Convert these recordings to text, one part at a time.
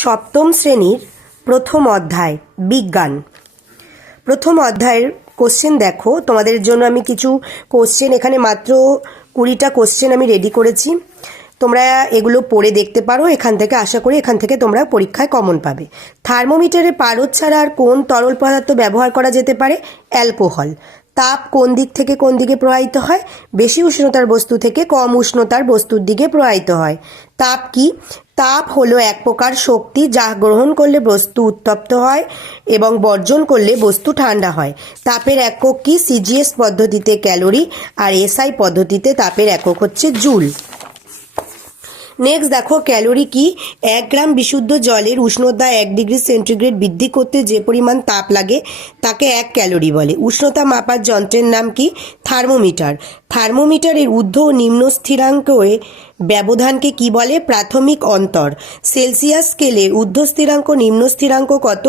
সপ্তম শ্রেণীর প্রথম অধ্যায় বিজ্ঞান। প্রথম অধ্যায়ের কোশ্চেন দেখো, তোমাদের জন্য আমি কিছু কোশ্চেন এখানে মাত্র 20টা কোশ্চেন আমি রেডি করেছি। তোমরা এগুলো পড়ে দেখতে পারো। এখান থেকে আশা করি এখান থেকে তোমরা পরীক্ষায় কমন পাবে। থার্মোমিটারে পারদ ছাড়া আর কোন তরল পদার্থ ব্যবহার করা যেতে পারে? অ্যালকোহল। তাপ কোন দিক থেকে কোন দিকে প্রবাহিত হয়? বেশি উষ্ণতার বস্তু থেকে কম উষ্ণতার বস্তুর দিকে প্রবাহিত হয়। তাপ কি? তাপ হলো এক প্রকার শক্তি যা গ্রহণ করলে বস্তু উত্তপ্ত হয় এবং বর্জন করলে বস্তু ঠান্ডা হয়। তাপের একক কি? সিজিএস পদ্ধতিতে ক্যালোরি আর এসআই পদ্ধতিতে তাপের একক হচ্ছে জুল। নেক্সট দেখো, ক্যালোরি কি? 1 গ্রাম বিশুদ্ধ জলের উষ্ণতা 1 ডিগ্রি সেন্টিগ্রেড বৃদ্ধি করতে যে পরিমাণ তাপ লাগে তাকে 1 ক্যালোরি বলে। উষ্ণতা মাপার যন্ত্রের নাম কি? থার্মোমিটার। থার্মোমিটারের ঊর্ধ্ব ও নিম্ন স্থিরাঙ্কে ব্যবধানকে কি বলে? প্রাথমিক অন্তর। সেলসিয়াস স্কেলের ঊর্ধ্ব স্থিরাঙ্ক নিম্ন স্থিরাঙ্ক কত?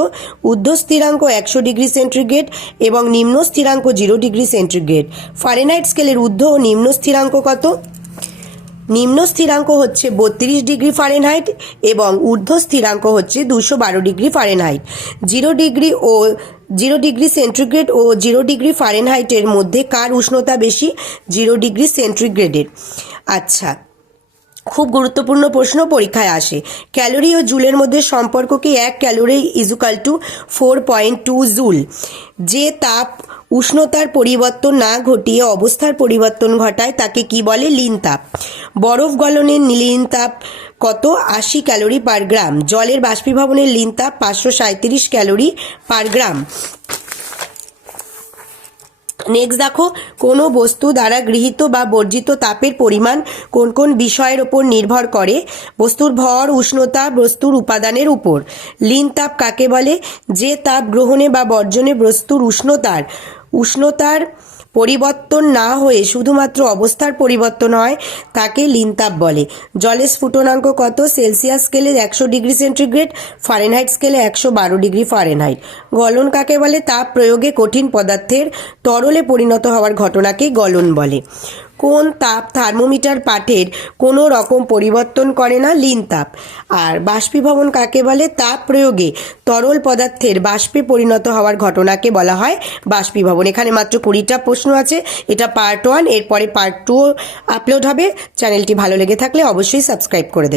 ঊর্ধ্ব স্থিরাঙ্ক 100 ডিগ্রি সেন্টিগ্রেড এবং নিম্ন স্থিরাঙ্ক 0 ডিগ্রি সেন্টিগ্রেড। ফারেনহাইট স্কেলের ঊর্ধ্ব ও নিম্ন স্থিরাঙ্ক কত? নিম্ন স্থিরাঙ্ক হচ্ছে 32 ডিগ্রি ফারেনহাইট এবং ঊর্ধ্ব স্থিরাঙ্ক হচ্ছে 212 ডিগ্রি ফারেনহাইট। 0 ডিগ্রি সেন্টিগ্রেড ও 0 ডিগ্রি ফারেনহাইটের মধ্যে কার উষ্ণতা বেশি? 0 ডিগ্রি সেন্টিগ্রেডের। আচ্ছা, খুব গুরুত্বপূর্ণ প্রশ্ন পরীক্ষায় আসে। ক্যালোরি ও জুলের মধ্যে সম্পর্ক কি? 1 ক্যালোরি ইজুকাল টু 4.2 জুল। যে তাপ উষ্ণতার পরিবর্তন না ঘটিয়ে অবস্থার পরিবর্তন ঘটায় তাকে কি বলে? লীন তাপ। বরফ গলনের লীন তাপ কত? 80 ক্যালোরি পার গ্রাম। জলের বাষ্পীভবনের লীন তাপ 537 ক্যালোরি পার গ্রাম। নেক্সট দেখো, কোনো বস্তু দ্বারা গৃহীত বা বর্জিত তাপের পরিমাণ কোন কোন বিষয়ের ওপর নির্ভর করে? বস্তুর ভর, উষ্ণতা, বস্তুর উপাদানের উপর। লীন তাপ কাকে বলে? যে তাপ গ্রহণে বা বর্জনে বস্তুর উষ্ণতার পরিবর্তন না হয়ে শুধুমাত্র অবস্থার পরিবর্তন হয় তাকে লীন তাপ বলে। জলের স্ফুটনাঙ্ক কত? সেলসিয়াস স্কেলে 100 ডিগ্রি সেন্টিগ্রেড, ফারেনহাইট স্কেলে 112 ডিগ্রি ফারেনহাইট। গলন কাকে বলে? তাপ প্রয়োগে কঠিন পদার্থের তরলে পরিণত হওয়ার ঘটনাকে গলন বলে। কোন তাপ থার্মোমিটার পাঠের কোনো রকম পরিবর্তন করে না? লীন তাপ। আর বাষ্পীভবন কাকে বলে? তাপ প্রয়োগে তরল পদার্থের বাষ্পে পরিণত হওয়ার ঘটনাকে বলা হয় বাষ্পীভবন। এখানে মাত্র 20টা প্রশ্ন আছে। এটা পার্ট 1, এরপরে পার্ট 2 আপলোড হবে। চ্যানেলটি ভালো লেগে থাকলে অবশ্যই সাবস্ক্রাইব করে দেবে।